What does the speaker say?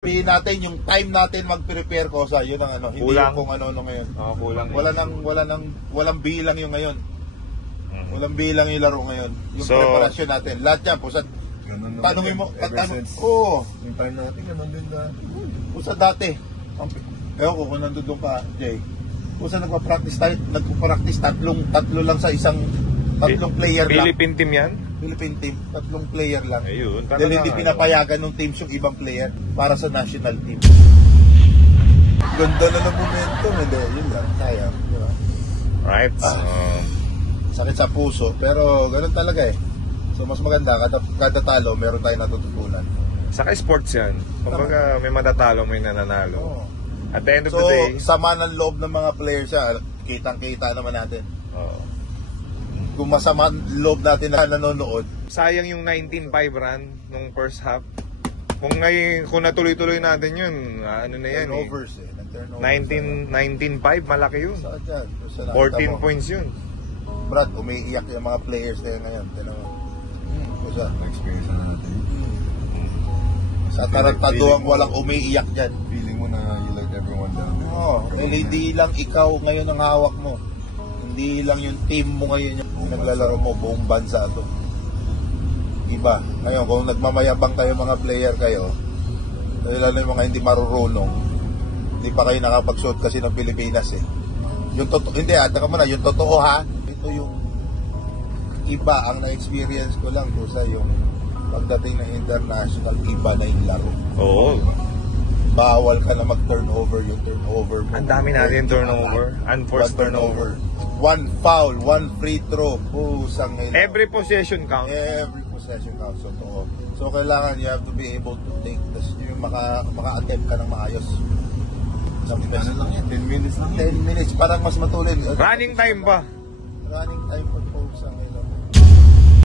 Sabihin natin yung time natin mag-prepare ko sa yun ang ano, hindi Kulang. yung kung ano ngayon. Kulang. Walang bilang yung ngayon. Walang bilang yung laro ngayon. Yung So, preparasyon natin. Lahat yan, pusat. Tanungin mo, yung time natin, ganun din na. Pusat dati. Ewan ko kung nandun ka, Jay. Pusat nagpa-practice tayo, tatlo lang sa tatlong player lang. Philippine team yan? Philippine team, tatlong player lang. Ayun, dahil hindi pinapayagan ng teams yung ibang player para sa national team. Ganda na ng momentum, hindi, yun lang, sayang. Diba? Right. Sakit sa puso, pero ganun talaga eh. So mas maganda, kada talo, meron tayong natututunan. Saka sports yan. Kumbaga may matatalo, may nananalo. Oo. At the end of So, the day, sama ng loob ng mga players siya, kitang-kita naman natin. Kung masama ang loob natin na nanonood, sayang yung 19-5 run nung first half. Kung natuloy-tuloy natin yun, ano na yan turnovers eh. 19-5, malaki yun. Saan dyan? 14 points yun. Brad, umiiyak yung mga players na yun ngayon. Tinan mo. Kusa. Na-experience na natin. Sa tarantaduang walang umiiyak dyan. Feeling mo na you let everyone down. Oo. Hindi lang ikaw ngayon ang hawak mo. Hindi lang yung team mo ngayon yung naglalaro mo. Buong bansa ito. Iba. Ngayon, kung nagmamayabang kayo mga player kayo, lalo yung mga hindi marurunong, hindi pa kayo nakapag-shoot kasi ng Pilipinas eh. Yung totoo, hindi taka mo na, yung totoo ha, ito yung iba ang na-experience ko lang po sa yung pagdating ng international, iba na yung laro. Oo. Bawal ka na mag-turnover yung turnover mo. Ang dami natin turnover. Unforced turnover. One foul, one free throw. Pusang ngayon. Every possession counts. Every possession counts. So kailangan you have to be able to take this. Yung maka-attempt ka ng maayos. Ano lang yan? 10 minutes lang yan. 10 minutes, parang mas matulin. Running time pa. Running time pa po sa ngayon.